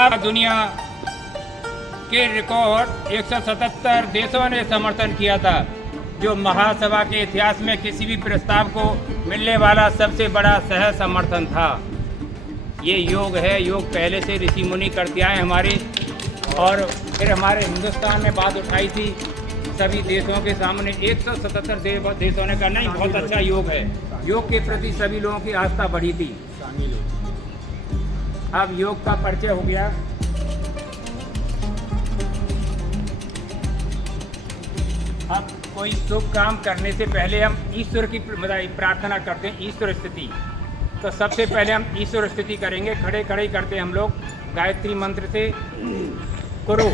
दुनिया के रिकॉर्ड 177 देशों ने समर्थन किया था, जो महासभा के इतिहास में किसी भी प्रस्ताव को मिलने वाला सबसे बड़ा सह समर्थन था। ये योग है। योग पहले से ऋषि मुनि करते आए हमारे, और फिर हमारे हिंदुस्तान में बात उठाई थी सभी देशों के सामने। 177 देशों ने कहा नहीं, बहुत अच्छा योग है। योग के प्रति सभी लोगों की आस्था बढ़ी थी। अब योग का परिचय हो गया। अब कोई शुभ काम करने से पहले हम ईश्वर की प्रार्थना करते हैं, ईश्वर स्थिति। तो सबसे पहले हम ईश्वर स्थिति करेंगे। खड़े खड़े करते हैं हम लोग गायत्री मंत्र से। करो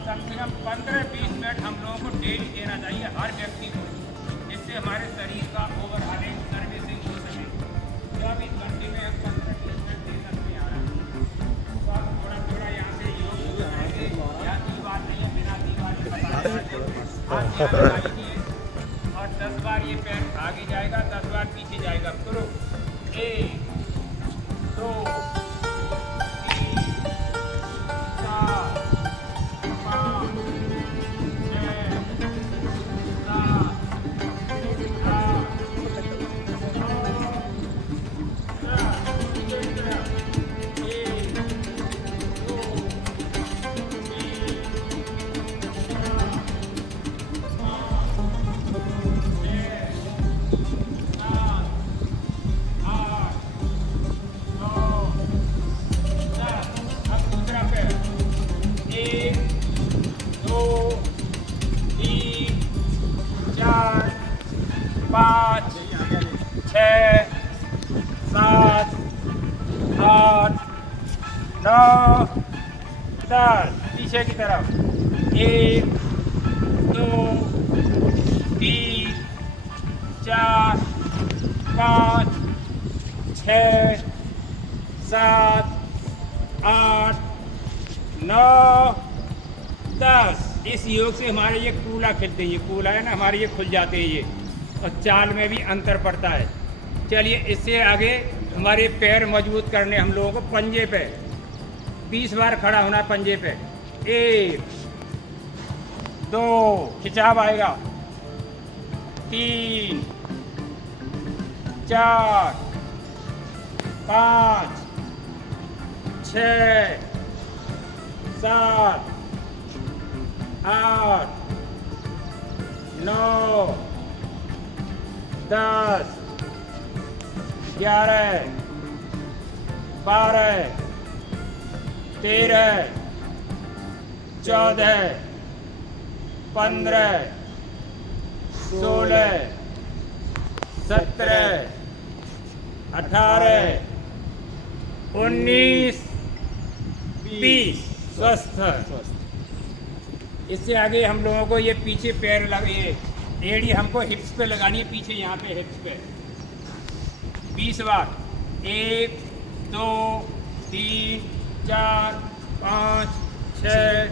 कम से कम 15-20 मिनट हम लोगों को डेली देना चाहिए हर व्यक्ति को, जिससे हमारे शरीर का ओवरहालिंग सर्विसिंग हो सके। जब इस घंटे में हम 15-20 मिनट दे सकते हैं। तो आप थोड़ा थोड़ा यहाँ से योग शुरू करेंगे। यहाँ दीवार नहीं है, बिना दीवार और 10 बार ये पैर आगे जाएगा, 10 बार पीछे जाएगा। करो 1 2 पाँच 6 7 8 9 10। पीछे की तरफ 1 2 3 4 5 6 7 8 9 10। इस योग से हमारे ये कूला खिलते हैं। ये कूला है ना हमारे, ये खुल जाते हैं ये, और चाल में भी अंतर पड़ता है। चलिए इससे आगे हमारे पैर मजबूत करने हम लोगों को पंजे पे 20 बार खड़ा होना। पंजे पे 1 2 खिंचाव आएगा, 3 4 5 6 7 8 9 10 11 12 13 14 15 16 17 18 19 20। स्वस्थ। इससे आगे हम लोगों को ये पीछे पैर लगे, एड़ी हमको हिप्स पे लगानी है, पीछे यहाँ पे हिप्स पे 20 बार। 1 2 3 4 5 6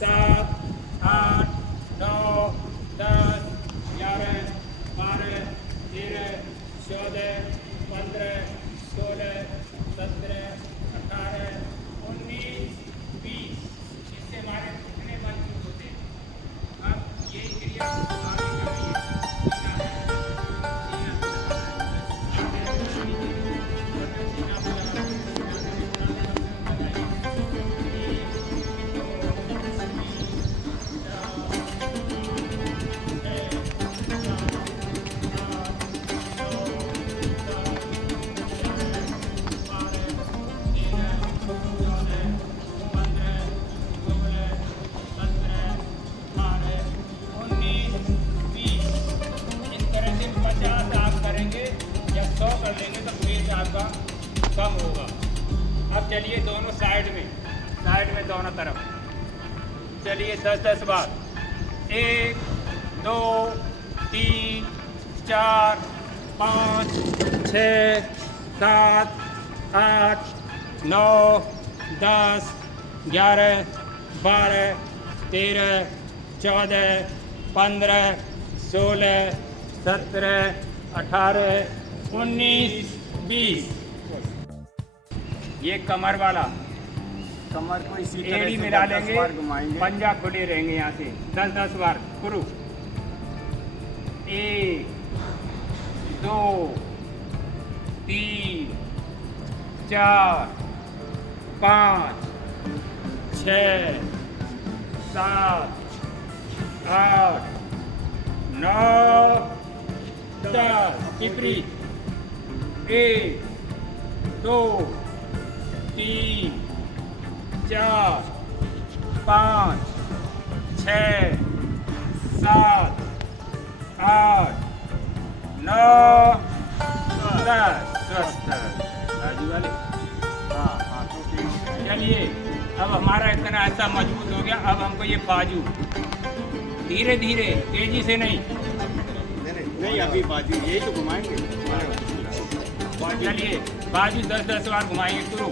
7 8 9 10 11 12 13 14 15 16 17 18 19 20। इससे हमारे घुटने मजबूत होते हैं। अब ये क्रिया आगे करिए। कम होगा। अब चलिए दोनों साइड में दोनों तरफ चलिए 10-10 बार। 1 2 3 4 5 6 7 8 9 10 11 12 13 14 15 16 17 18 19 20। ये कमर वाला, कमर को इसी तरह एड़ी से मिला 10 लेंगे, बार घुमाएंगे। पंजा खुले रहेंगे यहाँ से 10-10 बार। शुरू 1 2 3 4 5 6 7 8 9 10। विपरीत 1 2 3 4 5 6 7 8 9 10। स्वस्थ बाजू वाले। हाँ हाथों के चलिए अब हमारा इतना ऐसा मजबूत हो गया। अब हमको ये बाजू धीरे धीरे, तेजी से नहीं। नहीं अभी बाजू यही तो घुमाएंगे। चलिए बाजू 10-10 बार घुमाएंगे। शुरू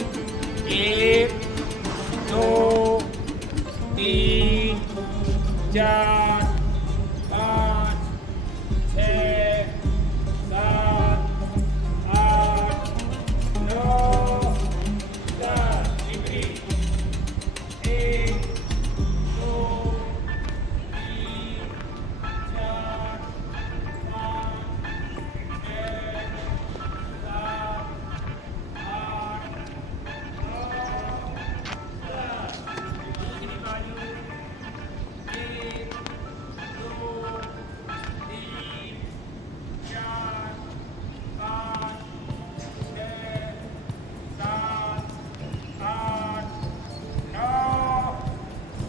1 2 3 4 5 6 7 8 9 10। विपरीत 1 2 3 4 5 6 7 8 दूसरी बाजू 1 2 3 4 5 6 7 8 9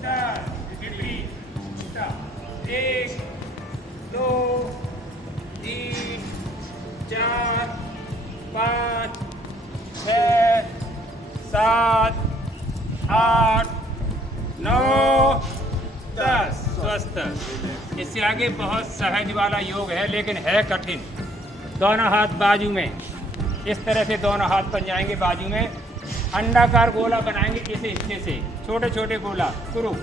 10। विपरीत 1 2 3 4 5 6 7 8 9 10। स्वस्थ। इससे आगे बहुत सहज वाला योग है, लेकिन है कठिन। दोनों हाथ बाजू में, इस तरह से दोनों हाथ बन जाएंगे बाजू में। अंडाकार गोला बनाएंगे इस हिस्से से, छोटे छोटे गोला। शुरू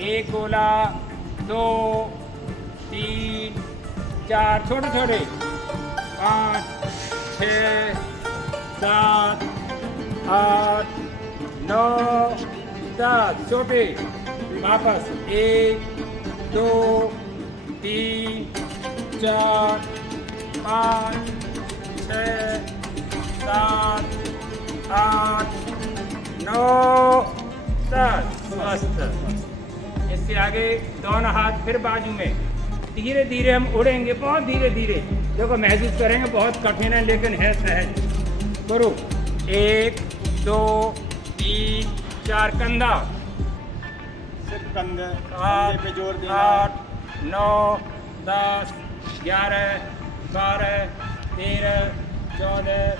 1 गोला 2 3 4 छोटे छोटे 5 6 7 8 9 10। छोटे वापस 1 2 3 4 5 6 7 8 9 10। स्वस्थ। इससे आगे दोनों हाथ फिर बाजू में। धीरे धीरे हम उड़ेंगे, बहुत धीरे धीरे। देखो महसूस करेंगे, बहुत कठिन है लेकिन है सहज। करो 1 2 3 4 कंधा, सिर्फ कंधे 7 पे जोर देना। 8 9 10 11 12 13 14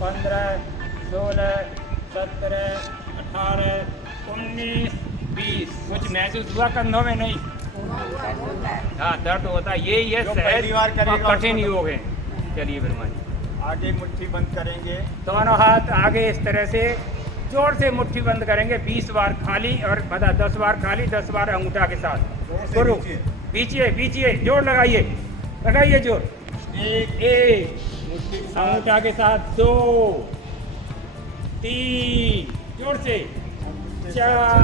15 16 17 18 19 20। कुछ महसूस हुआ कंधों में? नहीं। हाँ दर्द होता है। यही है जो सहज पहली बार करेगा और कठिन उसको- योग है। चलिए ब्रह्मा जी, आगे मुट्ठी बंद करेंगे। दोनों हाथ आगे इस तरह से जोर से मुट्ठी बंद करेंगे। 20 बार खाली और 10 बार खाली, 10 बार अंगूठा के साथ। करो पीछे पीछे जोर लगाइए, लगाइए जोर। 1 मुट्ठी के साथ अंगूठा के साथ 2 3 जोर से 4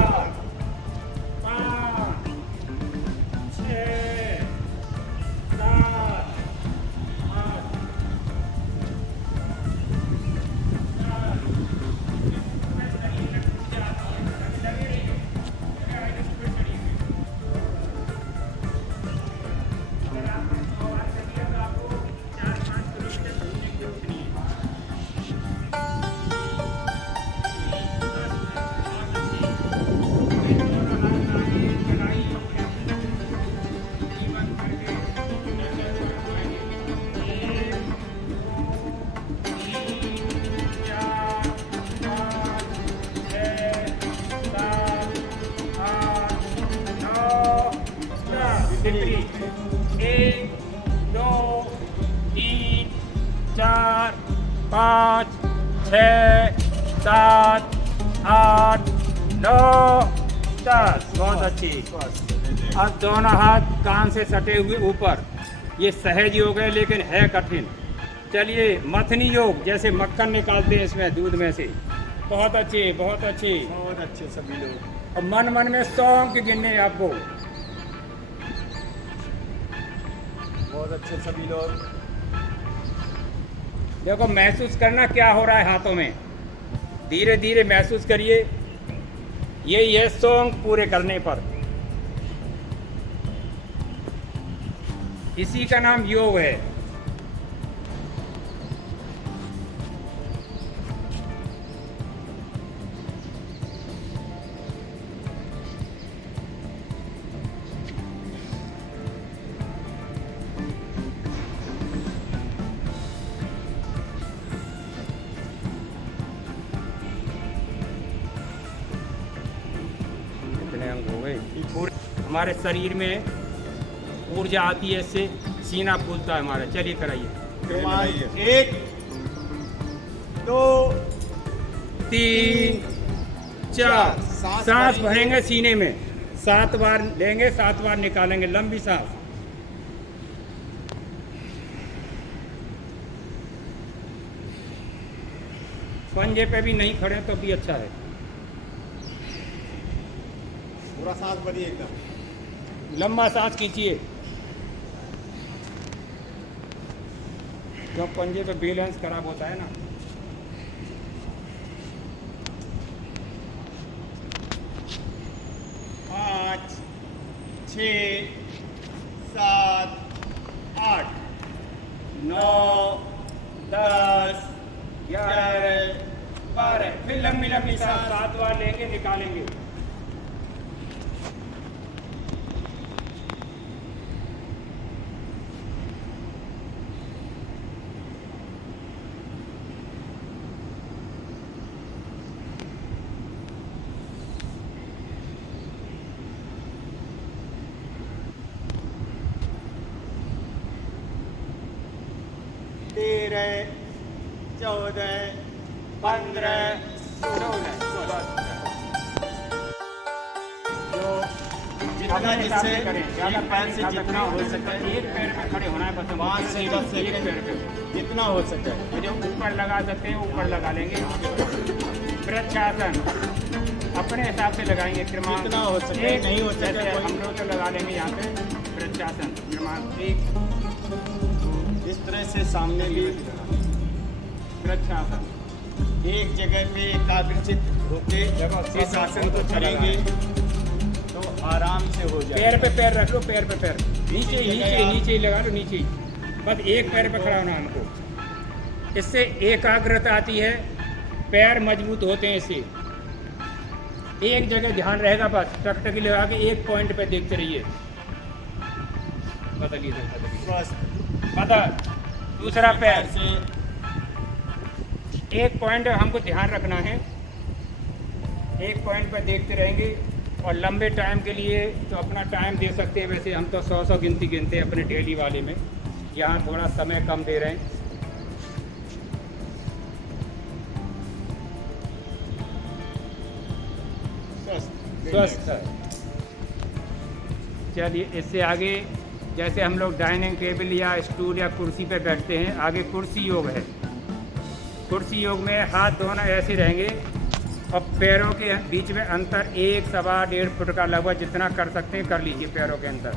5 6 7 8 1 2 3 4 5 6 7 8 9 10। बहुत अच्छी। अब दोनों हाथ कान से सटे हुए ऊपर। ये सहज योग है लेकिन है कठिन। चलिए मथनी योग, जैसे मक्खन निकालते हैं इसमें दूध में से। बहुत अच्छी, बहुत अच्छी। बहुत अच्छे सभी लोग। और मन मन में 100 अंक गिनने हैं आपको। बहुत अच्छे सभी लोग। देखो महसूस करना क्या हो रहा है हाथों में, धीरे धीरे महसूस करिए। यही है 100 अंक पूरे करने पर। इसी का नाम योग है। कितने अंग हो गए? हमारे शरीर में ऊर्जा आती है, इससे सीना फूलता है हमारा। चलिए कराइए। 1 2 3 4। सांस भरेंगे सीने में, 7 बार लेंगे, 7 बार निकालेंगे। लंबी सांस। पंजे पे भी नहीं खड़े तो भी अच्छा है। पूरा सांस भरिए एकदम। लंबा सांस खींचिए, जब पंजे पे बैलेंस खराब होता है ना। पाँच 6 7 8 9 10 11 12। फिर लंबी लंबी सांस 7 बार लेंगे, निकालेंगे। तेरह 14 15 जितना जिससे एक पैर से जितना हो सके, एक पैर पे खड़े होना है बस। 5 से 10 एक पैर पे सेकंड जितना हो सके। और जो ऊपर लगा सकते हैं ऊपर लगा लेंगे। वृक्षासन अपने हिसाब से लगाएंगे। क्रमांक जितना हो सके, एक, नहीं हो सके जैसे कोई- हम लोग तो लगा लेंगे यहाँ पे वृक्षासन। क्रमांक 1 इस तरह से सामने भी वृक्षासन। एक जगह पे एकाग्रचित होके इस आसन को करेंगे तो आराम से हो जाए। पैर पे पैर रख लो, पैर पे पैर। नीचे ही नीचे ही लगा लो, नीचे ही। बस एक पैर पे खड़ा होना हमको। इससे एकाग्रता आती है, पैर मजबूत होते हैं इससे। एक जगह ध्यान रहेगा बस। टकटकी लगा के एक पॉइंट पे देखते रहिए। बदलिए स्वस्थ बदल। दूसरा पैर, से एक पॉइंट हमको ध्यान रखना है। एक पॉइंट पर देखते रहेंगे। और लंबे टाइम के लिए तो अपना टाइम दे सकते हैं। वैसे हम तो 100 गिनती गिनते हैं अपने डेली वाले में। यहाँ थोड़ा समय कम दे रहे हैं। स्वस्थ है। चलिए इससे आगे, जैसे हम लोग डाइनिंग टेबल या स्टूल या कुर्सी पे बैठते हैं, आगे कुर्सी योग है। कुर्सी योग में हाथ दोनों ऐसे रहेंगे और पैरों के बीच में अंतर 1 सवा 1.5 फुट का लगभग जितना कर सकते हैं कर लीजिए। पैरों के अंदर,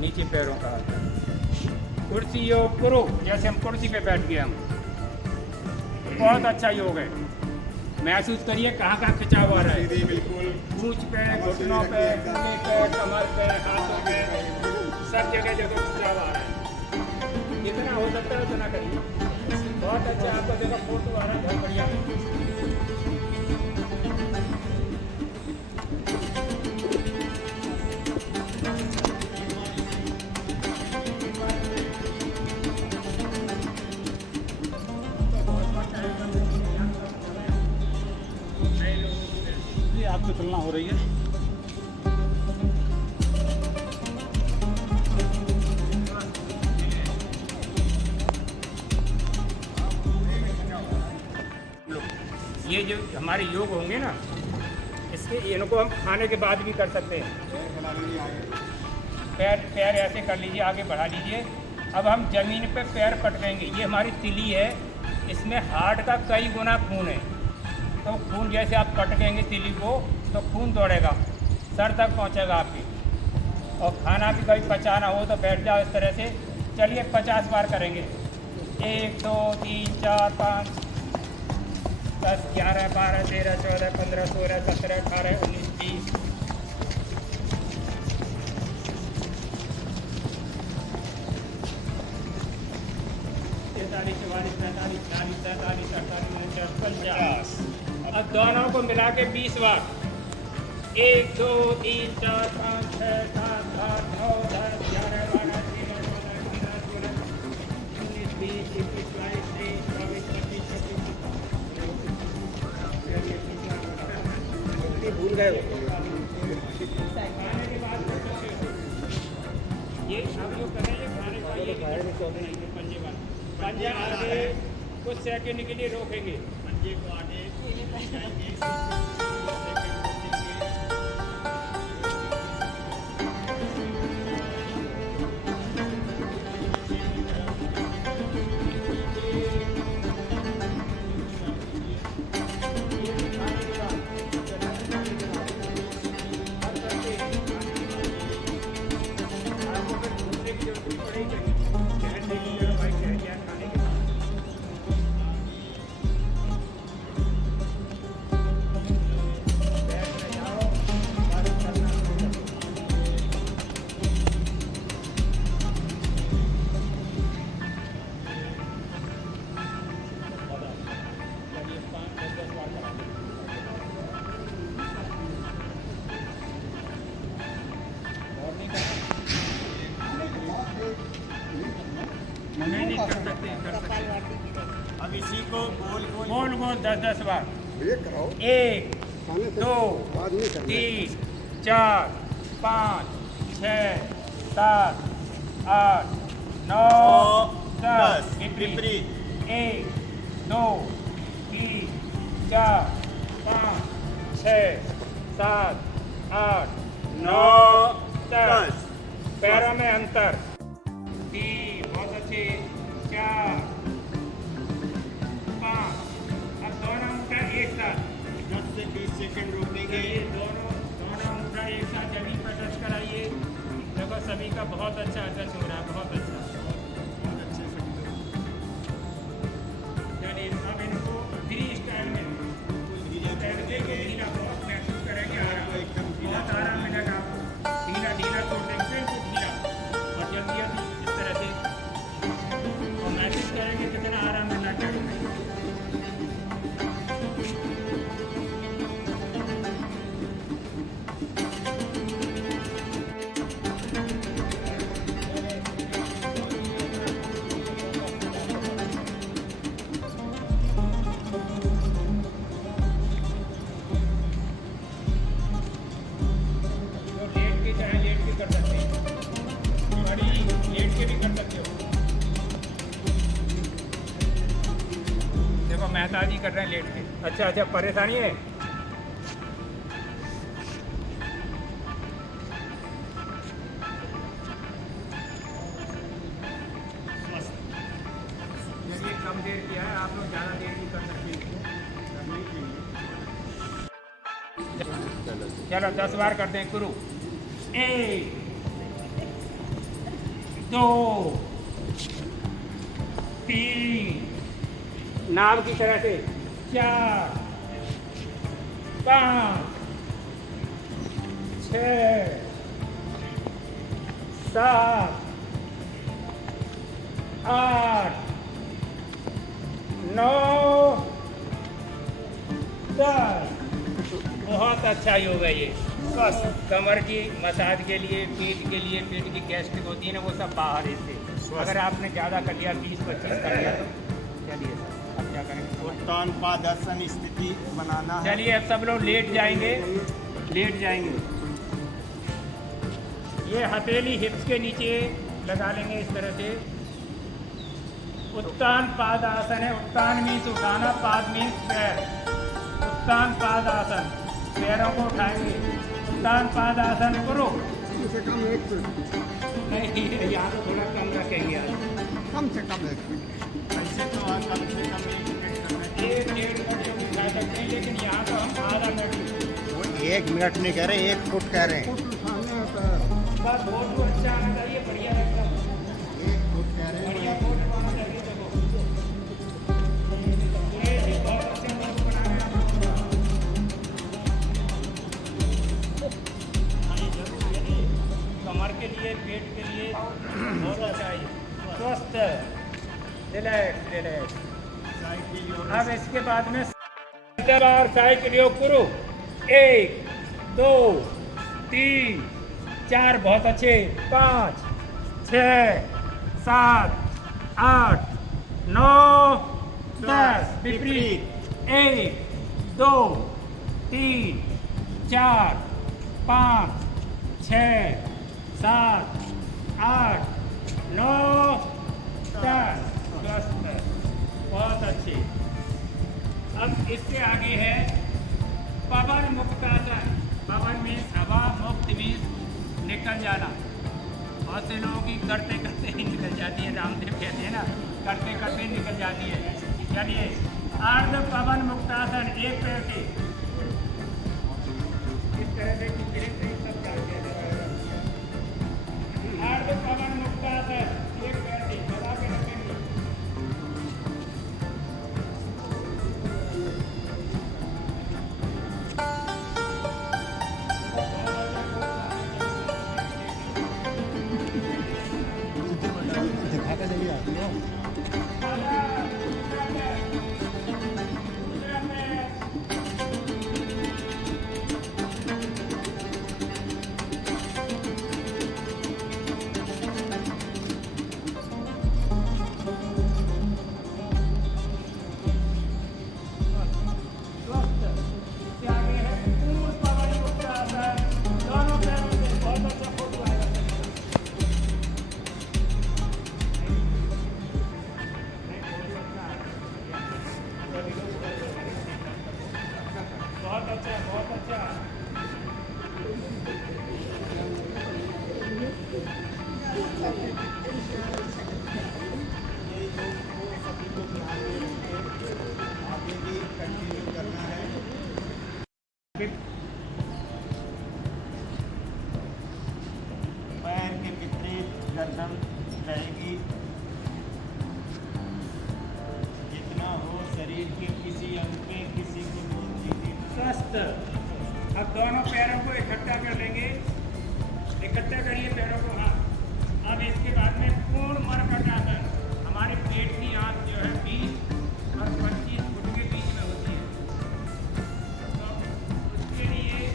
नीचे पैरों का अंतर। कुर्सी योग करो, जैसे हम कुर्सी पे बैठ गए हम। बहुत अच्छा योग है। महसूस करिए कहाँ कहाँ खिंचाव आ रहा है। बिल्कुल पूंछ पे, घुटनों पे, कूल्हे पे, कमर पे, हाथों पे, सब जगह जगह खिंचाव आ रहा है। जितना हो सकता है उतना करिए। बहुत अच्छा आपका जगह फोटो आ रहा है, बहुत बढ़िया। आपकी तुलना हो रही है। ये जो हमारे योग होंगे ना, इसके इनको हम खाने के बाद भी कर सकते हैं। पैर ऐसे कर लीजिए, आगे बढ़ा लीजिए। अब हम जमीन पे पैर पटकेंगे। ये हमारी तिली है, इसमें हार्ट का कई गुना खून है। तो खून जैसे आप पटकेंगे तिली को तो खून दौड़ेगा, सर तक पहुंचेगा आपके। और खाना भी कभी पचाना हो तो बैठ जाओ इस तरह से। चलिए 50 बार करेंगे। 1 2 3 4 5 10 11 12 13 14 15 16 17 18 19 20। अब दोनों को मिला के 20 बार। 1 2 3 4 5 6 7 8 9 10 11 12 13 14 15 16 19 20 21 22 23 24 25 26 भूल गए। खाने के बाद ये अब जो कर रहे हैं खाने का ये पंजे आगे कुछ सेकंड के लिए रोकेंगे। पंजे को आगे नहीं कर सकते, कर सकते। अब इसी को गोल गोल गोल गोल 10-10 बार। 1 2 3 4 5 6 7 8 9 10 विपरीत 1 2 3 4 5 6 7 8 9 10। पैरों में अंतर। 3 बहुत अच्छे। 4 5। अब दोनों अंगूठा एक साथ 10 से 20 सेकंड रोकेंगे। दोनों अंगूठा एक साथ जमीन पर टच कराइए। देखो सभी का बहुत अच्छा टच हो रहा है, बहुत अच्छा। बहुत अच्छे से चलिए अब इनको फ्री स्टाइल में तैरते हुए ढीला बहुत महसूस करेंगे। आराम, बहुत आराम मिलेगा आपको। ढीला ढीला छोड़ देंगे, बिल्कुल ढीला और जल्दी जल्दी इस तरह से और महसूस करेंगे कितना आराम मिलना चाहिए। मेहता जी कर रहे हैं लेट के। अच्छा अच्छा, परेशानी है। चलिए कम देर किया है, आप लोग ज़्यादा देर भी कर सकते हैं। चलो 10 बार करते हैं शुरू। 1 2 3 नाव की तरह से 4 5 6 7 8 9 10। बहुत अच्छा योग है ये। बस कमर की मसाज के लिए, पेट के लिए, पेट की गैस्ट्रिक होती है ना, वो सब बाहर इससे। अगर आपने ज़्यादा कर लिया, 20-25 कर लिया तो चलिए अब क्या करेंगे। उत्तान पादासन स्थिति बनाना है। चलिए अब सब लोग लेट जाएंगे, लेट जाएंगे। ये हथेली हिप्स के नीचे लगा लेंगे इस तरह से। उत्तान पाद आसन है। उत्तान मीन्स उठाना, पाद मीन्स पैर। उत्तान पादासन, पैरों को उठाएंगे, उत्तान पादासन करो। कम से कम 1 फीट, नहीं, यहाँ तो थोड़ा कम रखेंगे आज। कम से कम 1 फीट। ऐसे तो कम से कम 1 मिनट करना चाहिए। एक डेढ़ मिनट दिखा सकते हैं, लेकिन यहाँ तो हम आधा मिनट। वो 1 मिनट नहीं कह रहे, 1 फुट कह रहे हैं। फुट उठाने होता है। बस फोटो अच्छा आना चाहिए, बढ़िया एकदम 1 फुट कह रहे बढ़िया हैं। फोटो आना चाहिए। देखो ये बहुत अच्छे फोटो बना रहे हैं आप लोग। हाँ, ये जरूर है जी। कमर के लिए, पेट के लिए बहुत अच्छा है ये। स्वस्थ, रिलैक्स रिलैक्स। अब इसके बाद में और साइकिल योग करो। 1 2 3 4, बहुत अच्छे। 5 6 7 8 9 10, विपरीत। 1 2 3 4 5 6 7 8 9 10, स्वस्थ, बहुत अच्छे। अब इससे आगे है पवन मुक्तासन। पवन में हवा मुक्त में निकल जाना। बहुत से लोगों की करते करते ही निकल जाती है, रामदेव कहते हैं ना, करते करते निकल जाती है। चलिए, अर्ध पवन मुक्तासन, एक पैर से इस तरह से कितने से सब जाते हैं। अर्ध पवन मुक्तासन, एक पैर से बता के रखेंगे। दिखा के चलिए आती हो। बहुत अच्छा, बहुत अच्छा। आगे भी कंटिन्यू करना है। पैर के विपरीत गर्दन रहेगी। जितना हो शरीर के किसी अंग पे किसी को जोड़ दीजिए। स्वस्थ। अब दोनों पैरों को इकट्ठा कर लेंगे। इकट्ठा करिए पैरों को। हाँ, अब इसके बाद में पूर्ण मरकटासन। हमारे पेट की आंत जो है 20 और 25 फुट के बीच में होती है, तो उसके लिए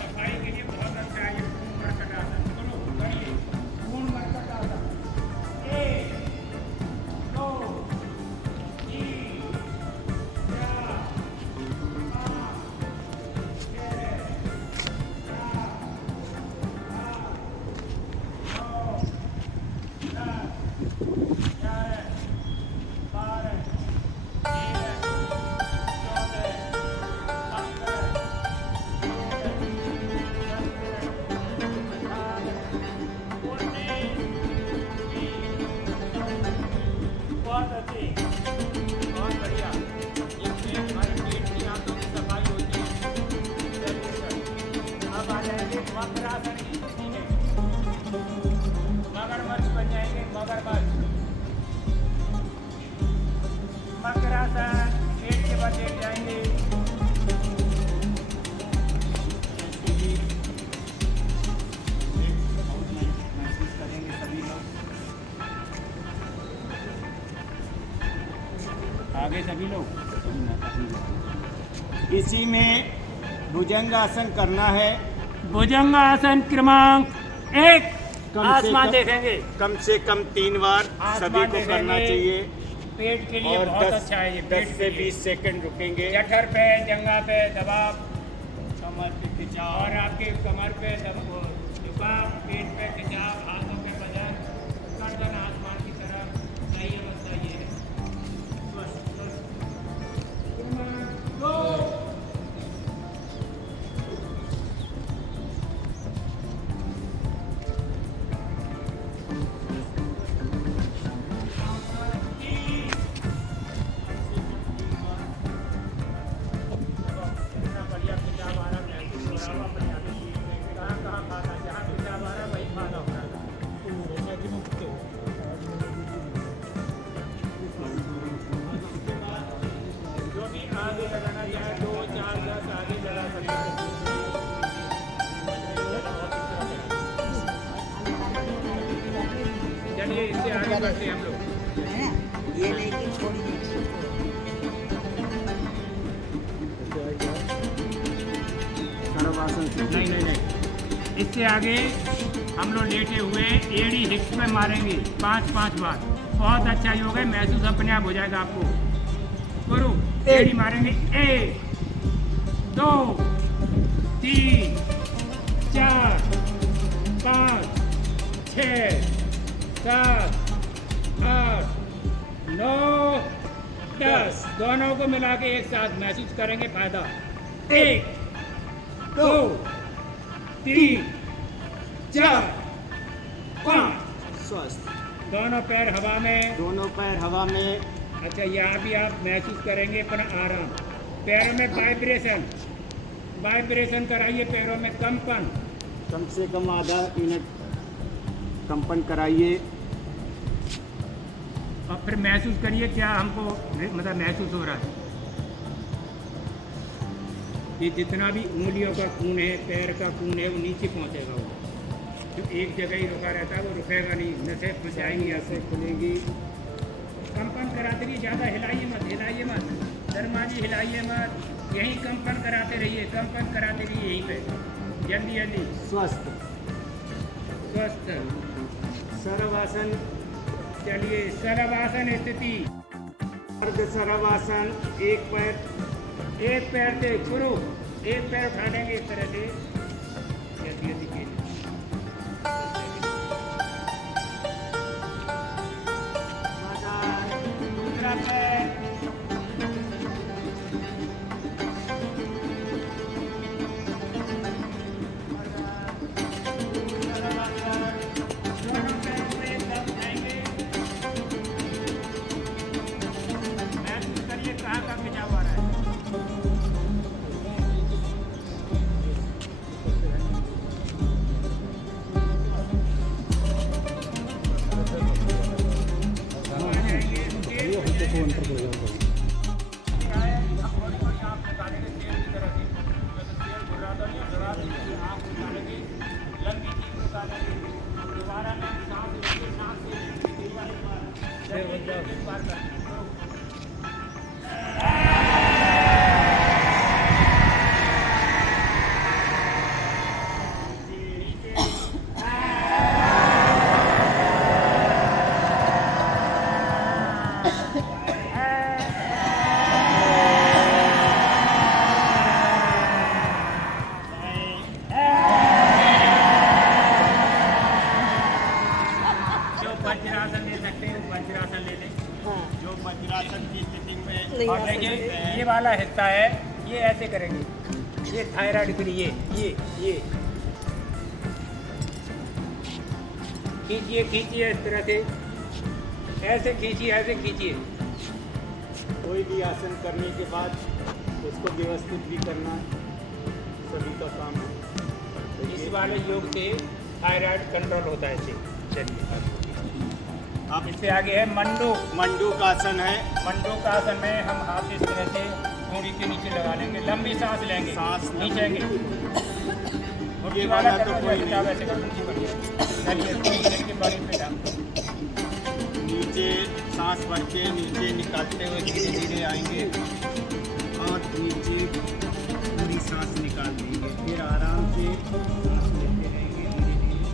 सफाई के लिए बहुत अच्छा है ये पूर्ण मरकटासन। चलो करिए पूर्ण मरकटासन। 1 2 3 4 बहुत अच्छी, बहुत बढ़िया। ये पेट, हमारे पेट की आंतों की सफाई होती है। अब आ जाएंगे मकरासन की स्थिति में। मगरमच्छ बन जाएंगे, मगरमच्छ। मकरासन, पेट के बल लेट जाएंगे। महसूस करेंगे सभी लोग। आगे सभी लोग। इसी में भुजंगासन करना है। भुजंगासन क्रमांक 1। कम से आसमान कम- देखेंगे, कम से कम 3 बार आसमान सभी को करना देखेंगे। चाहिए। पेट के लिए और बहुत 10 अच्छा है ये। 10 पेट से के लिए 20 सेकंड रुकेंगे। जठर पे, जंघा पे दबाव, कमर पे खिंचाव। और आपके कमर पे दबाव, पेट पे खिंचाव, हाथों पे वजन, गर्दन आसमान की तरफ। सही अवस्था ये है। क्रमांक 2। करते हैं हम लोग। है ना, ये नहीं कि छोड़िए सर्वासन नहीं नहीं नहीं, इससे आगे हम लोग लेटे हुए एड़ी हिप्स में मारेंगे 5-5 बार। बहुत अच्छा योग है, महसूस अपने आप हो जाएगा आपको। करो, एड़ी मारेंगे 1 2 3 4 5 6 7 8 9 10। दोनों को मिला के एक साथ महसूस करेंगे फायदा। 1 2 3 4 5। स्वस्थ। दोनों पैर हवा में। दोनों पैर हवा में। अच्छा, यहाँ भी आप महसूस करेंगे अपना आराम। पैरों में वाइब्रेशन, वाइब्रेशन कराइए, पैरों में कंपन। कम से कम आधा मिनट कंपन कराइए। और फिर महसूस करिए क्या हमको मतलब महसूस हो रहा है। ये जितना भी उंगलियों का खून है, पैर का खून है, वो नीचे पहुँचेगा। वो जो एक जगह ही रुका रहता है वो रुकेगा नहीं, नसें फंसाएंगी, ऐसे खुलेंगी। कंपन कराते रहिए, ज़्यादा हिलाइए मत शर्मा जी, हिलाइए मत। यहीं कंपन कराते रहिए, कंपन कराते रहिए यहीं पे, जल्दी जल्दी। स्वस्थ। स्वस्थ सर्वासन। चलिए, सर्वासन स्थिति। अर्ध सर्वासन। एक पैर से करो, एक पैर उठा देंगे इस तरह से, जल्दी जल्दी कीजिए। दूसरा पैर, दोनों पैरों पे एकदम जाएंगे। महसूस करिए कहाँ का खिंचाव आ रहा है। वज्रासन ले सकते हैं, वज्रासन ले लें। जो वज्रासन की स्थिति में और देखिए, ये वाला हिस्सा है, ये ऐसे करेंगे, ये थायराइड के लिए ये खींचिए खींचिए इस तरह से, ऐसे खींचिए। कोई भी आसन करने के बाद उसको व्यवस्थित भी करना सभी का काम है। इस वाले योग से थायराइड कंट्रोल होता है इससे। चलिए, अब इससे आगे है मंडूक। मंडूक आसन है। मंडूक आसन में हम हाथ इस तरह से थोड़ी के नीचे लगा लेंगे, लंबी सांस लेंगे, सांस खींचेंगे। ये वाला तो कोई नहीं। वैसे चलिए, के बड़े पे डाल। नीचे सांस भर के नीचे निकालते हुए धीरे धीरे आएंगे और नीचे पूरी सांस निकाल देंगे। फिर आराम से सांस लेते रहेंगे धीरे धीरे।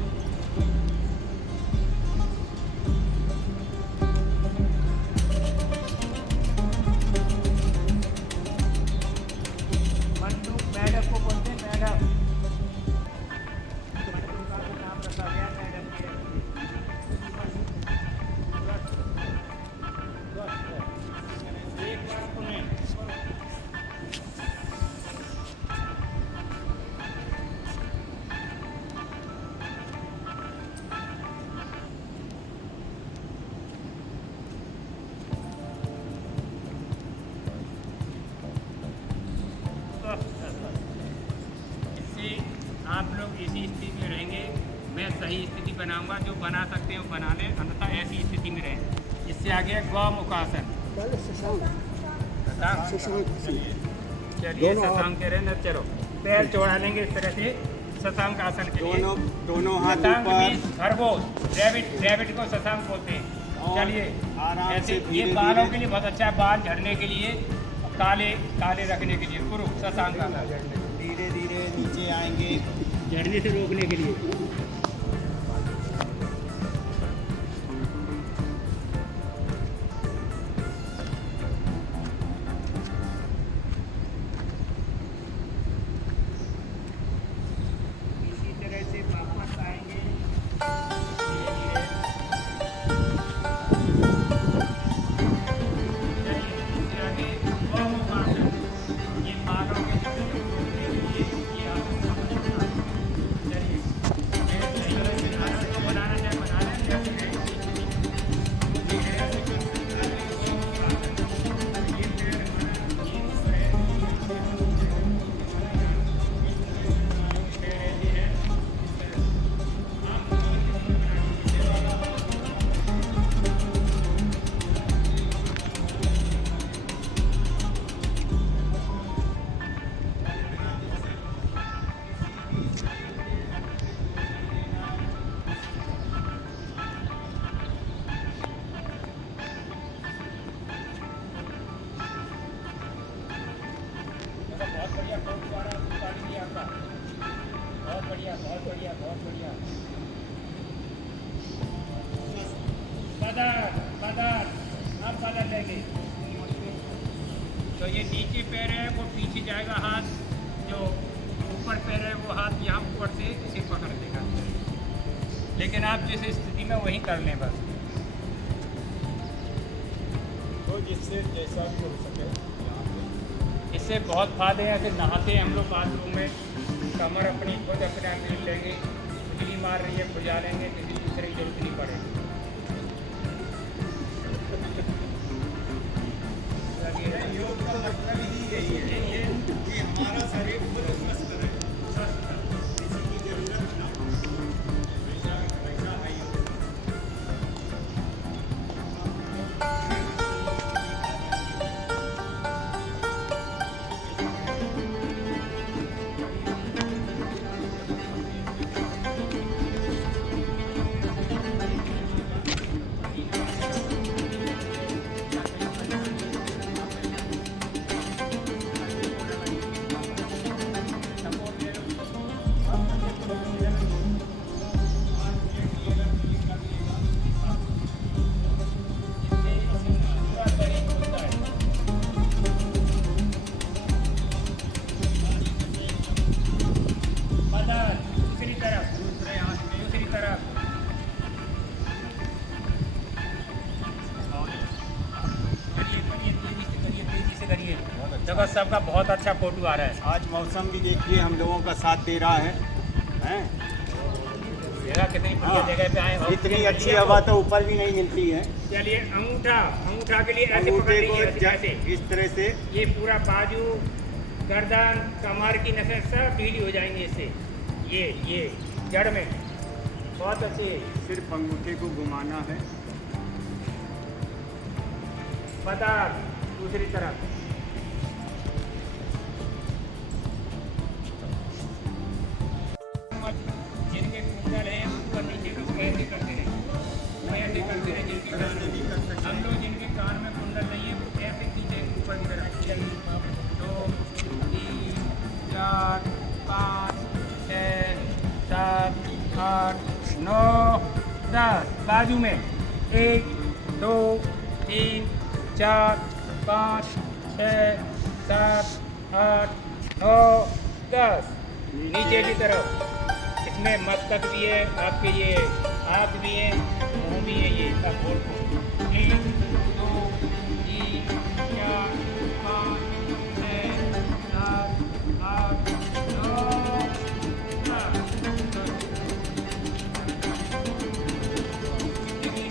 मंडूक मैडम को बोलते हैं, मैडम। मंडूक का भी नाम रखा गया मैडम के। एक बार सुने, इससे आप लोग इसी स्थिति में रहेंगे। मैं सही स्थिति बनाऊंगा, जो बना सकते हो बना लें, अन्यथा ऐसी स्थिति में रहें। इससे आगे है गौमुखासन। चलिए, शशांक कह रहे हैं, चलो पैर चौड़ा लेंगे इस तरह से शशांक आसन के लिए। दोनों हाथ शशांक ऊपर। मीन्स खरगोश, रैबिट को शशांक बोलते हैं। और चलिए आराम ऐसे से ये धीरे बालों के धीरे लिए बहुत अच्छा है, बाल झड़ने के लिए, काले काले रखने के लिए। गुरु शशांक का धीरे धीरे नीचे आएंगे। झड़ने से रोकने के लिए। इसी तरह से वापस आएंगे। बहुत बढ़िया, बहुत बढ़िया, बहुत बढ़िया, बहुत बढ़िया। बदल अब बदल लेंगे। तो ये नीचे पैर है वो पीछे जाएगा, हाथ जो ऊपर पैर है वो हाथ यहाँ ऊपर से इसे पकड़ देगा। लेकिन आप जिस स्थिति में वहीं कर लें बस, तो जिससे जैसा भी हो सके। इससे बहुत फायदे हैं। ऐसे नहाते हैं हम लोग बाथरूम में, कमर अपनी खुद अपने आप मिल लेंगे, खुजली मार रही है खुजा लेंगे, किसी दूसरे की जरूरत नहीं पड़ेगी। योग का मतलब ही यही है कि हमारा शरीर खुद स्वस्थ रहे, किसी की जरूरत ना हो। वैसा है योग। दूसरी तरफ, दूसरी तरफ। तेजी से करिए। देखो सबका बहुत अच्छा फोटो आ रहा है। आज मौसम भी देखिए हम लोगों का साथ दे रहा है, हैं? जगह कितनी बढ़िया जगह पे आए हो। इतनी अच्छी हवा तो ऊपर भी नहीं मिलती है। चलिए अंगूठा, अंगूठा के लिए ऐसे पकड़ अंगूठे को लीजिए ऐसे। इस तरह से ये पूरा बाजू, गर्दन, कमर की नसें सब ढीली हो जाएंगी इससे। ये जड़ में बहुत अच्छी है। सिर्फ अंगूठे को घुमाना है। बता दूसरी तरफ। जिनके कुंडल हैं ऊपर नीचे को ऐसे करते रहे, वो ऐसे करते रहे। जिनके कान, हम लोग जिनके कान में कुंडल नहीं है वो ऐसे खींचे ऊपर की तरफ। 2 3 4 5 6 7 8 9 10। बाजू में 1 2 3 4 5 6 7 8 9 10। नीचे की तरफ इसमें मस्तक भी है, आपके ये आँख भी है, मुँह भी है, ये सब बोल 1 2 3 4 5 6 7 8 9 10।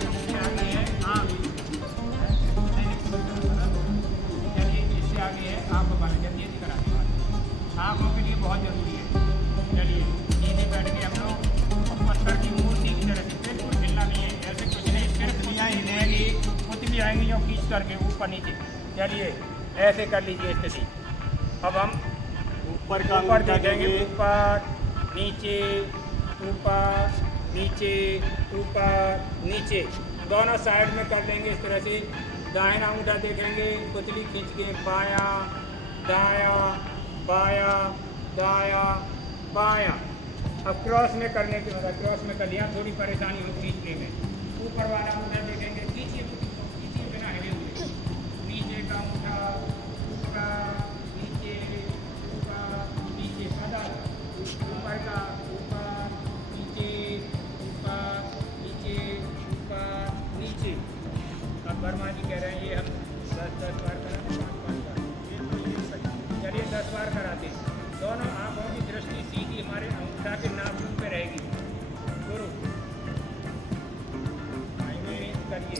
इससे आगे है आँख। चलिए इससे आगे है आँख बन जाती है। आँखों के लिए बहुत ज़रूरी है। चलिए सीधे बैठ के हम लोग पत्थर की मूर्ति की तरह से, बिल्कुल हिलना नहीं है, ऐसे कुछ नहीं, सिर्फ दुनिया हिलेगी, कुछ भी आएंगी जो खींच करके ऊपर नीचे। चलिए ऐसे कर लीजिए स्थिति। अब हम ऊपर का ऊपर अंगूठा देखेंगे, देंगे। ऊपर नीचे, ऊपर नीचे, ऊपर नीचे। दोनों साइड में कर लेंगे इस तरह से। दाहिना अंगूठा देखेंगे, पुतली खींच के बायां दायां बायां दायां बायां। अब क्रॉस में करने के बाद क्रॉस में कर लिया, थोड़ी परेशानी हो खींचने में। ऊपर वाला अंगूठा देखेंगे, खींचिए खींचिए बिना हिले हुए। नीचे का अंगूठा ऊपर नीचे ऊपर नीचे बदल, ऊपर का ऊपर नीचे ऊपर नीचे ऊपर नीचे। अब वर्मा जी कह रहे हैं ये हम 10-10 बार कराते, 5-5 बार। चलिए 10 बार कराते। दोनों आँखों की दृष्टि सीधी हमारे अंगूठा के नाखून पे रहेगी। गुरु करिए।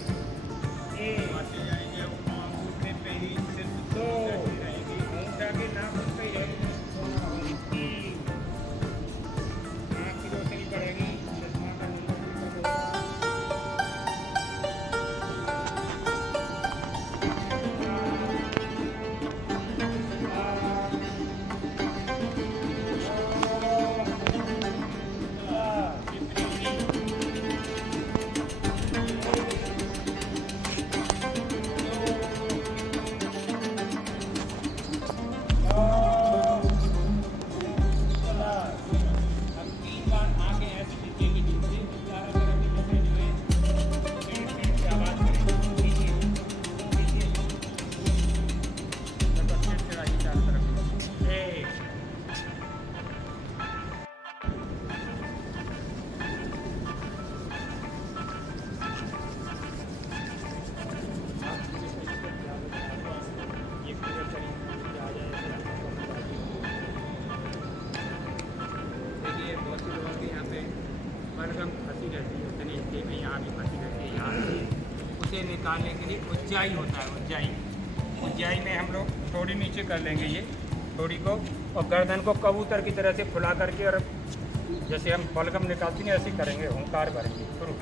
एक आते जाएंगे अंगूठे पे ही सिर्फ दो, अंगूठा के नाखून पे ही रहेगी। तीन, आँख की रोशनी बढ़ेगी, चश्मा का नंबर भी कम होगा। अब 3 बार आगे ऐसे खींचेंगे नीचे, चारों तरफ जैसे जो है पेड़ से आवाज़ करेंगे। खींचिए खींचिए, मतलब चिड़चिड़ाइए चारों तरफ। एक ये पूरे शरीर में आ जाए। देखिए बहुत से लोगों के यहाँ पे बलगम फंसी रहती है, उतने हिस्से में यहाँ भी फंसी रहती है। यहाँ से उसे निकालने के लिए उज्जाई होता है। उज्जाई में हम लोग थोड़ी नीचे कर लेंगे ये थोड़ी को, और गर्दन को कबूतर की तरह से फुला करके, और जैसे हम बलगम निकालते हैं ऐसे करेंगे, ओंकार भरेंगे। शुरू।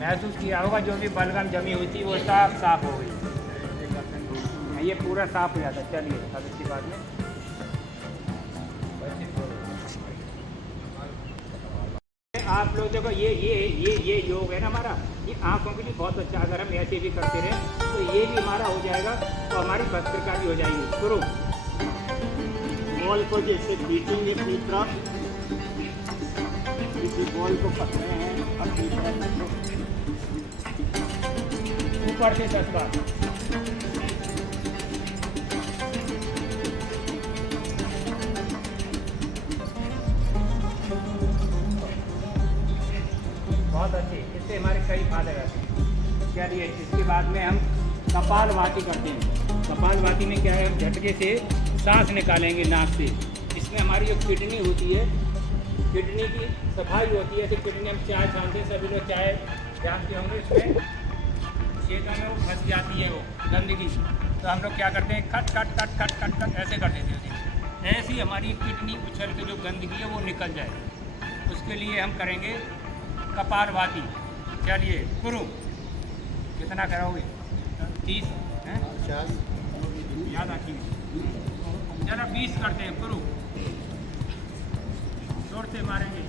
महसूस किया होगा जो भी बलगम जमी हुई थी वो साफ हो गई। ये पूरा साफ हो जाता। चलिए अब इसके बाद में आप लोग देखो ये योग है ना हमारा, ये आँखों के लिए बहुत अच्छा। अगर हम ऐसे भी करते रहे तो ये भी हमारा हो जाएगा और हमारी भस्त्रिका भी हो जाएगी। शुरू। बॉल को जैसे बीटेंगे अपनी तरफ, किसी बॉल को पकड़े हैं अपनी तरफ, ऊपर से 10 बार। बहुत अच्छी, इससे हमारे कई फायदे रहते हैं। चलिए इसके बाद में हम कपालभाति करते हैं। कपालभाति में क्या है, झटके से सांस निकालेंगे नाक से। इसमें हमारी जो किडनी होती है, किडनी की सफाई होती है। तो किडनी हम चाय छानते हैं, सभी लोग चाय जानते होंगे, इसमें छेदा में वो फंस जाती है वो गंदगी। तो हम लोग क्या करते हैं, खट खट खट खट खट खट ऐसे कर देते हैं। ऐसी हमारी किडनी उछल के जो गंदगी है वो निकल जाए। उसके लिए हम करेंगे कपालभाति। चलिए शुरू। कितना कराओगे? 30 हैं? 50 याद रखिए। चलो 20 करते हैं। शुरू। जोर से मारेंगे।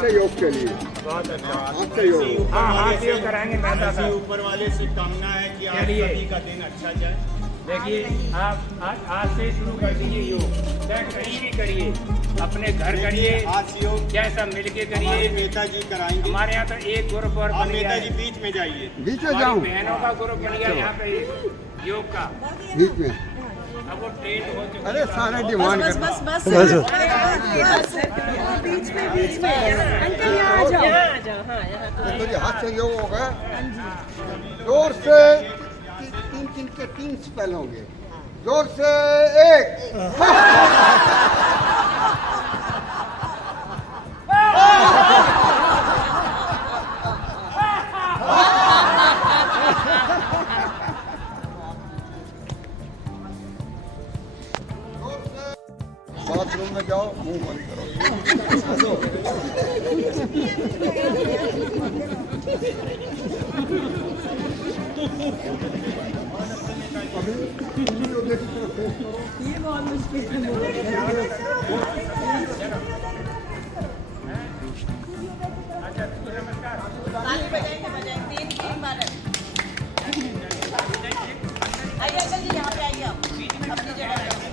से योग के लिए, बहुत अच्छा। हाथ से योग। हाँ हाथ से योग कराएंगे मेहता ऐसी साहब। ऊपर वाले से कामना है कि आप चलिए। सभी का दिन अच्छा जाए। देखिए आप आज से शुरू कर दीजिए योग, चाहे कहीं भी करिए, अपने घर करिए, आज योग चाहे सब मिलके हमारे करिए। नेता जी कराएंगे। हमारे यहाँ तो एक ग्रुप और आप बन गया नेता है। जी बीच में जाइए। बीच में हमारी जाऊँ, बहनों का ग्रुप बन गया यहाँ पे योग का। बीच में। अब वो ट्रेंड हो चुका अरे है। सारे डिमांड कर बस बस बीच में अंकल यहाँ आ जाओ, यहाँ आ जाओ। हाँ यहाँ तो ये हाथ से योग होगा। जोर से तीन के 3 स्पेल होंगे। जोर से 1। बाथरूम में जाओ, मुंह बंद करो। अभी वीडियो देखी तरफ फेस करो। ये बहुत मुश्किल है। आइए अंकल जी, यहाँ पे आइए आप अपनी जगह पे।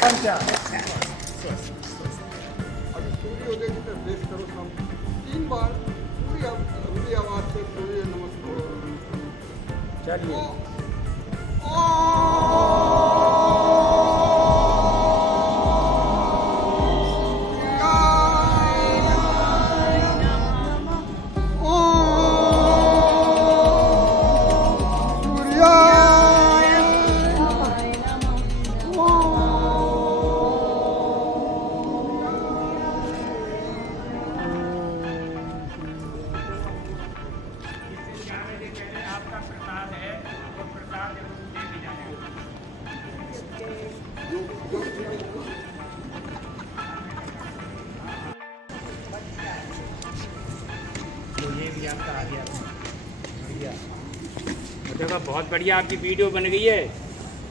पंचा अभी सूर्योदय की तरफ फेस करो सब। 3 बार पूरी आवाज से सूर्य नमस्कार। चलिए। आपका प्रसाद है, वो प्रसाद दे दी जाएगा। तो ये भी आपका आ गया, बढ़िया। देखो बहुत बढ़िया आपकी वीडियो बन गई है,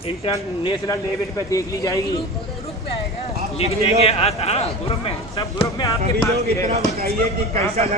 इंटरनेशनल लेवल पे देख ली जाएगी। ग्रुप पे आएगा। लिख देंगे हाँ ग्रुप में, सब ग्रुप में आपके सभी पास लोग भी इतना रहेगा। बताइए कि कैसा लगा।